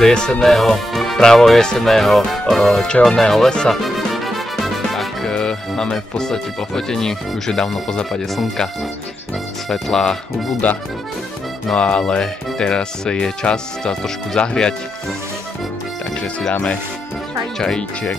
z jesenného, právo jesenného červeného lesa. Tak máme v podstate po fotení, už je dávno po západe slnka, svetla ubúda. No ale teraz je čas sa trošku zahriať, takže si dáme čajíček.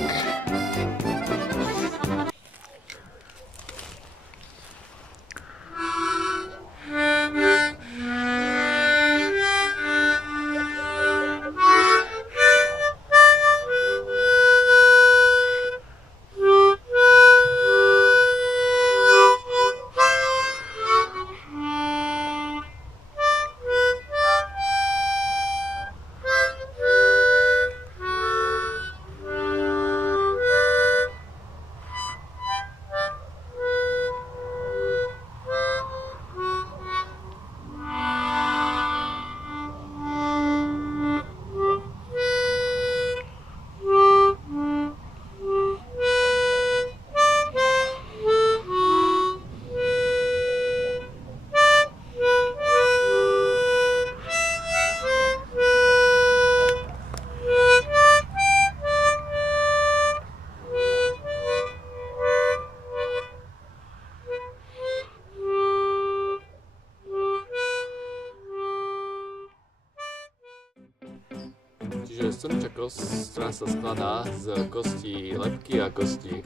Čiže strnčia kostra sa skladá z kostí lebky a kostí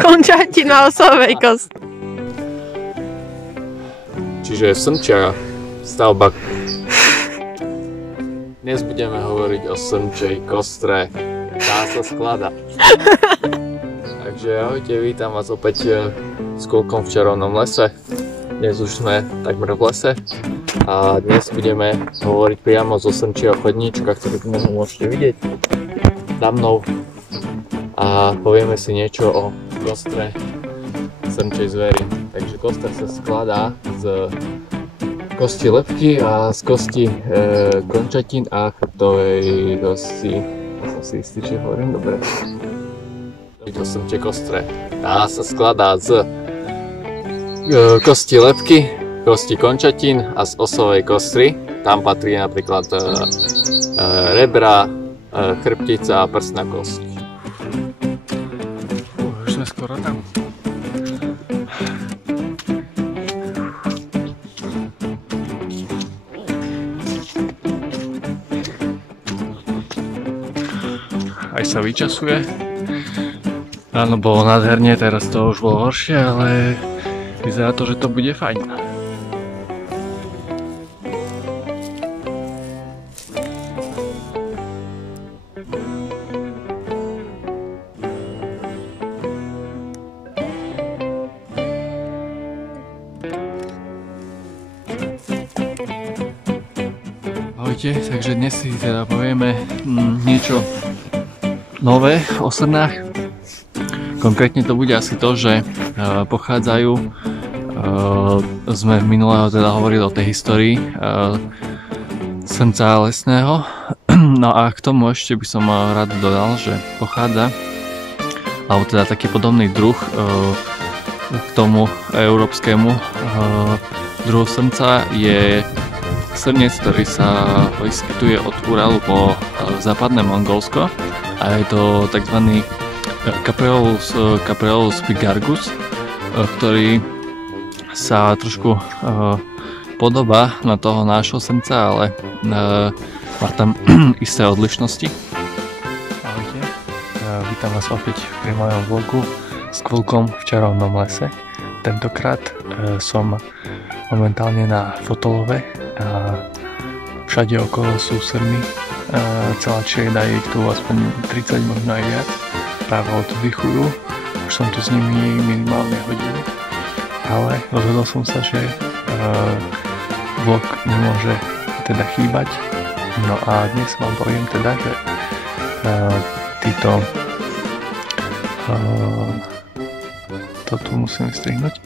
končatín a osovej kosti. Čiže srnčia stavba. Dnes budeme hovoriť o srnčej kostre. Tá sa skladá. Takže ahojte, vítam vás opäť s Kulkom v čarovnom lese. Dnes už sme takmer v lese a dnes budeme hovoriť priamo zo srnčieho chodníčka, ktorý tu môžete vidieť za mnou, a povieme si niečo o kostre srnčej zvery. Takže kostra sa skladá z kosti lebky a z kosti končatín a chrbtovej kosti. Ja som si istý, že hovorím dobre. To srnčie kostre. Tá sa skladá z kosti lebky, kosti končatín a z osovej kostry. Tam patrí napríklad rebra, chrbtica a prsná kosť. Už sme skoro tam. Aj sa vyčasuje. Ráno bolo nádherne, teraz to už bolo horšie, ale vyzerá to, že to bude fajn. Ahojte, takže dnes si teda povieme niečo nové o srnách. Konkrétne to bude asi to, že pochádzajú, sme minulého teda hovorili o tej histórii srnca lesného. No a k tomu ešte by som rád dodal, že pochádza, alebo teda taký podobný druh k tomu európskemu druhu srnca je srnec, ktorý sa vyskytuje od Uralu po západné Mongolsko a je to tzv. Capreolus pigargus, ktorý sa trošku podobá na toho nášho srnca, ale má tam isté odlišnosti. Ahojte, vítam vás opäť pri mojom vlogu s Kulkom v čarovnom lese. Tentokrát som momentálne na Fotolove a všade okolo sú srny, celá črieda je tu aspoň 30, možno aj viac. Práve oddychujú, už som tu s nimi minimálne hodinu, ale rozhodol som sa, že vlog nemôže teda chýbať. No a dnes vám poviem teda, že to tu musím vystrihnúť.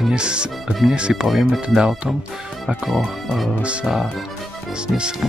Dnes si povieme teda o tom, ako sa snesú.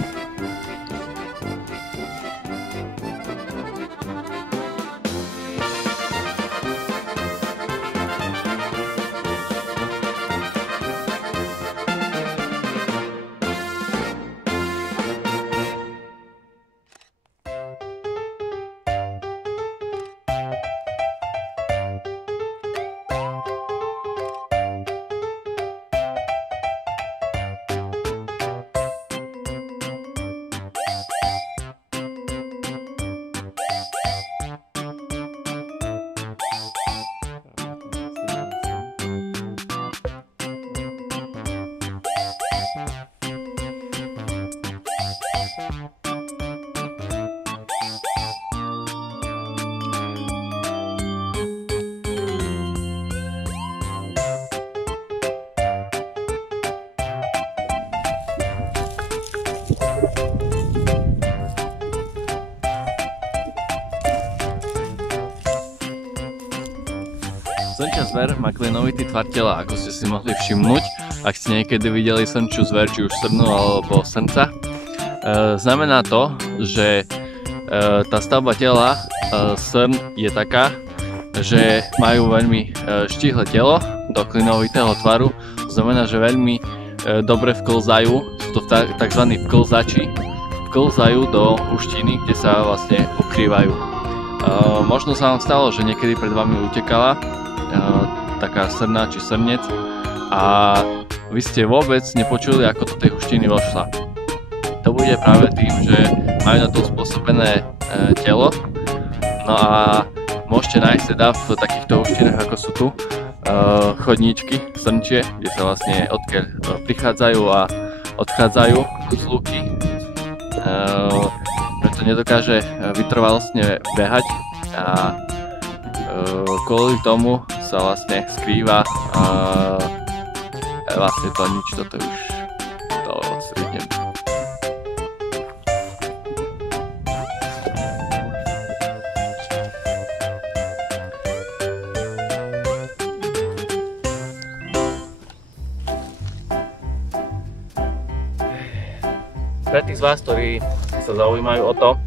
Srnčia zver má klinovitý tvar tela, ako ste si mohli všimnúť, ak ste niekedy videli srnčiu zver, či už srnu alebo srnca. Znamená to, že tá stavba tela srn je taká, že majú veľmi štíhle telo do klinovitého tvaru, to znamená, že veľmi dobre vklzajú, sú to tzv. Vklzači, vklzajú do huštiny, kde sa vlastne ukrývajú. Možno sa vám stalo, že niekedy pred vami utekala taká srna či srnec a vy ste vôbec nepočuli, ako do tej huštiny vošla. To bude práve tým, že majú na to spôsobené telo, no a môžete nájsť teda v takýchto huštinách, ako sú tu, chodníčky srnčie, kde sa vlastne odkiaľ prichádzajú a odchádzajú z lúky. Preto nedokáže vytrvalostne behať a kvôli tomu sa vlastne skrýva vlastne to nič, toto už to svidnem. Pre tých z vás, ktorí sa zaujímajú o to,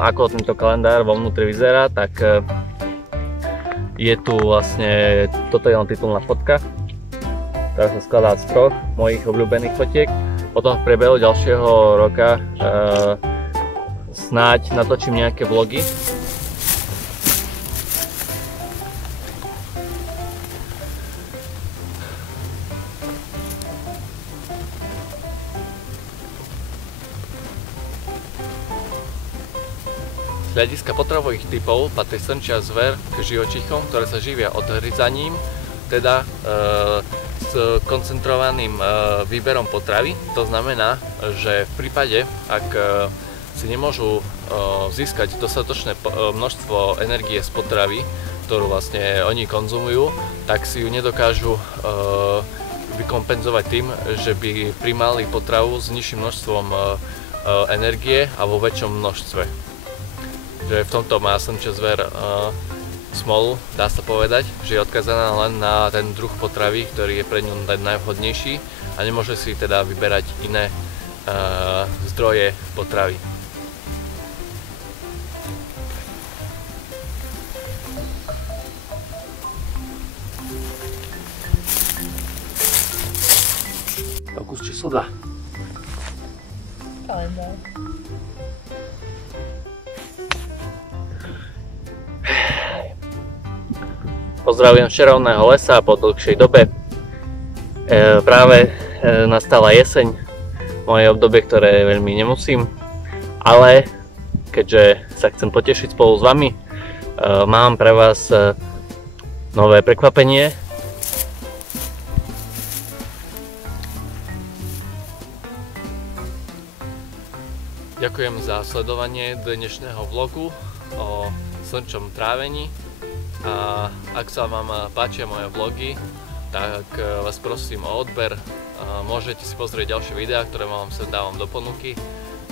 ako tento kalendár vo vnútri vyzerá, tak je tu vlastne, toto je len titulná fotka, ktorá sa skladá z troch mojich obľúbených fotiek. Potom v priebehu ďalšieho roka snáď natočím nejaké vlogy. Z hľadiska potravových typov patrí srnčia zver k živočíchom, ktoré sa živia odhryzaním, teda s koncentrovaným výberom potravy. To znamená, že v prípade, ak si nemôžu získať dostatočné množstvo energie z potravy, ktorú vlastne oni konzumujú, tak si ju nedokážu vykompenzovať tým, že by primali potravu s nižším množstvom energie a vo väčšom množstve. Že v tomto má srnčia zver smolu, dá sa povedať, že je odkazaná len na ten druh potravy, ktorý je pre ňu najvhodnejší a nemôže si teda vyberať iné zdroje potravy. Kus číslo 2. Kalendár. Pozdravujem z Čarovného lesa po dlhšej dobe. Práve nastala jeseň, moje obdobie, ktoré veľmi nemusím, ale keďže sa chcem potešiť spolu s vami, mám pre vás nové prekvapenie. Ďakujem za sledovanie dnešného vlogu o srnčom trávení. A ak sa vám páčia moje vlogy, tak vás prosím o odber. Môžete si pozrieť ďalšie videá, ktoré vám sem dávam do ponuky.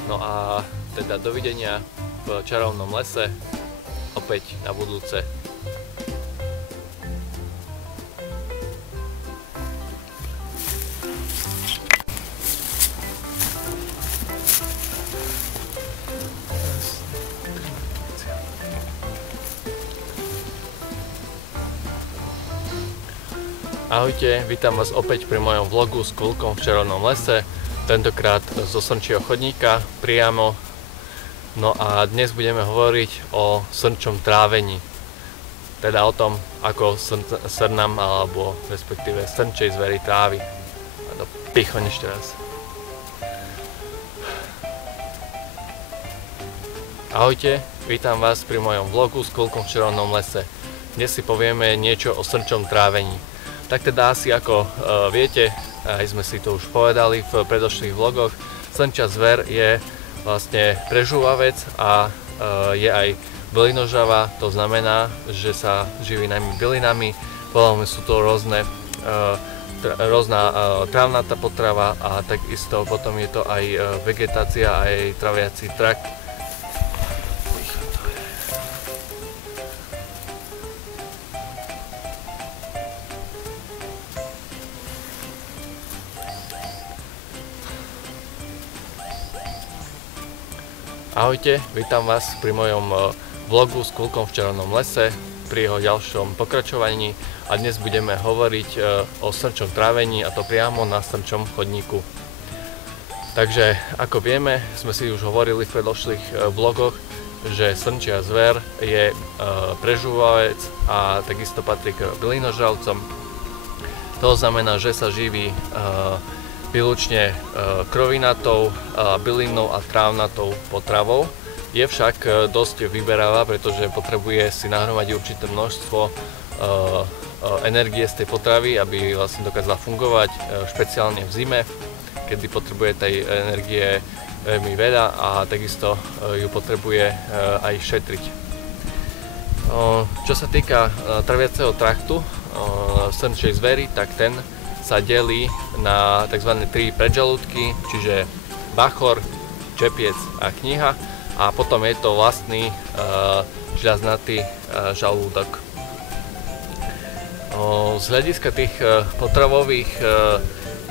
No a teda dovidenia v Čarovnom lese opäť na budúce. Ahojte, vítam vás opäť pri mojom vlogu s Kulkom v Čarovnom lese, tentokrát zo srnčieho chodníka priamo. No a dnes budeme hovoriť o srnčom trávení, teda o tom, ako srnam alebo respektíve srnčej zveri trávi. Pichoň ešte raz. Ahojte, vítam vás pri mojom vlogu s Kulkom v Čarovnom lese. Dnes si povieme niečo o srnčom trávení. Tak teda asi ako viete, aj sme si to už povedali v predošlých vlogoch, srnčia zver je vlastne prežúvavec a je aj bylinožravá, to znamená, že sa živí najmä bylinami, potom sú to rôzna trávnatá potrava a takisto potom je to aj vegetácia, aj traviaci trakt. Ahojte, vítam vás pri mojom vlogu s Kulkom v Červenom lese, pri jeho ďalšom pokračovaní a dnes budeme hovoriť o srnčom trávení, a to priamo na srnčom chodníku. Takže ako vieme, sme si už hovorili v predošlých vlogoch, že srnčia zver je prežúvavec a takisto patrí k bylinožravcom. To znamená, že sa živí výlučne krovinatou, bylinnou a trávnatou potravou. Je však dosť vyberavá, pretože potrebuje si nahromadiť určité množstvo energie z tej potravy, aby vlastne dokázala fungovať, špeciálne v zime, kedy potrebuje tej energie veľmi veľa a takisto ju potrebuje aj šetriť. Čo sa týka traviaceho traktu srnčej zvery, tak ten sa delí na tzv. 3 predžalúdky, čiže bachor, čepiec a kniha, a potom je to vlastný žľaznatý žalúdok. Z hľadiska tých potravových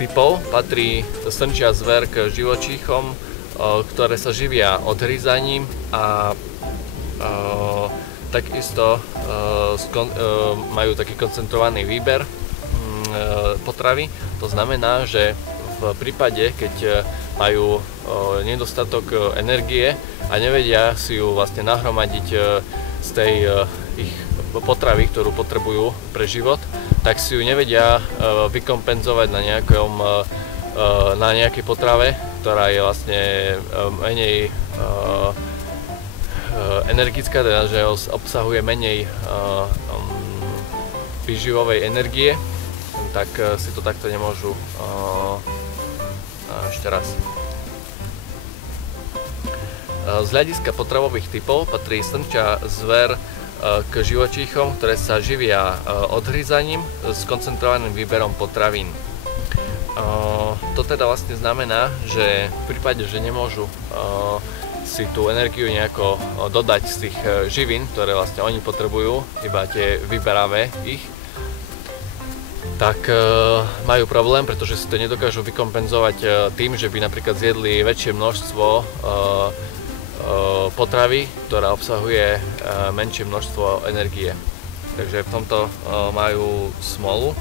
typov patrí srnčia zver k živočíchom, ktoré sa živia odhryzaním a takisto majú taký koncentrovaný výber potravy. To znamená, že v prípade, keď majú nedostatok energie a nevedia si ju vlastne nahromadiť z tej ich potravy, ktorú potrebujú pre život, tak si ju nevedia vykompenzovať na nejakej potrave, ktorá je vlastne menej energická, teda že obsahuje menej výživovej energie, tak si to takto nemôžu. Ešte raz. Z hľadiska potravových typov patrí srnčia zver k živočíchom, ktoré sa živia odhryzaním s koncentrovaným výberom potravín. To teda vlastne znamená, že v prípade, že nemôžu si tú energiu nejako dodať z tých živín, ktoré vlastne oni potrebujú, iba tie vyberavé ich, tak majú problém, pretože si to nedokážu vykompenzovať tým, že by napríklad zjedli väčšie množstvo potravy, ktorá obsahuje menšie množstvo energie. Takže v tomto majú smolu.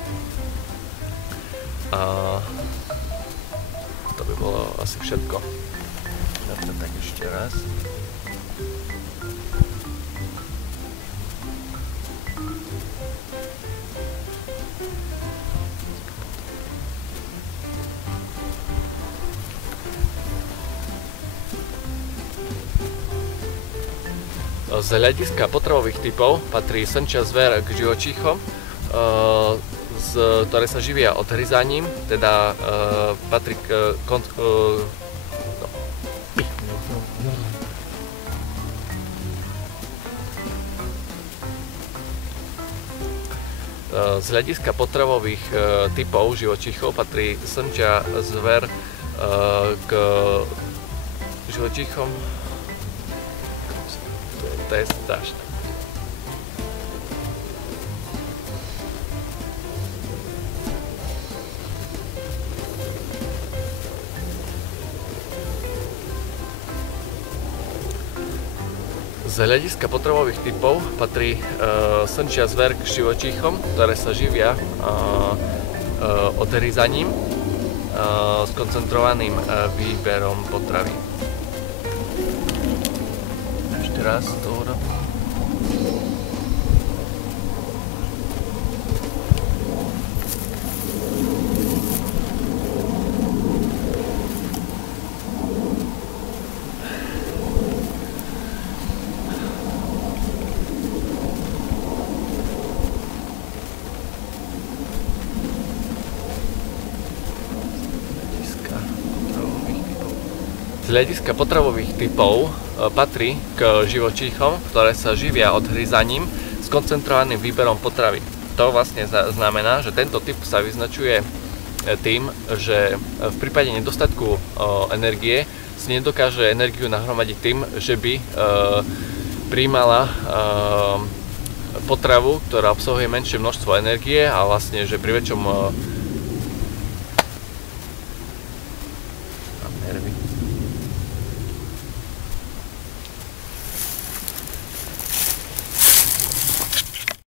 To by bolo asi všetko. Dobre, tak ešte raz. Z hľadiska potravových typov patrí srnčia zver k živočíchom, ktoré sa živia odhryzaním, teda patrí k z hľadiska potravových typov živočíchov patrí srnčia zver k živočíchom. To je strašné. Z hľadiska potravových typov patrí srnčia zver k živočíchom, ktoré sa živia odhryzaním s koncentrovaným výberom potravy. Ešte raz to urobím. Z hľadiska potravových typov patrí k živočíchom, ktoré sa živia odhryzaním s koncentrovaným výberom potravy. To vlastne znamená, že tento typ sa vyznačuje tým, že v prípade nedostatku energie si nedokáže energiu nahromadiť tým, že by prijímala potravu, ktorá obsahuje menšie množstvo energie, a vlastne, že pri väčšom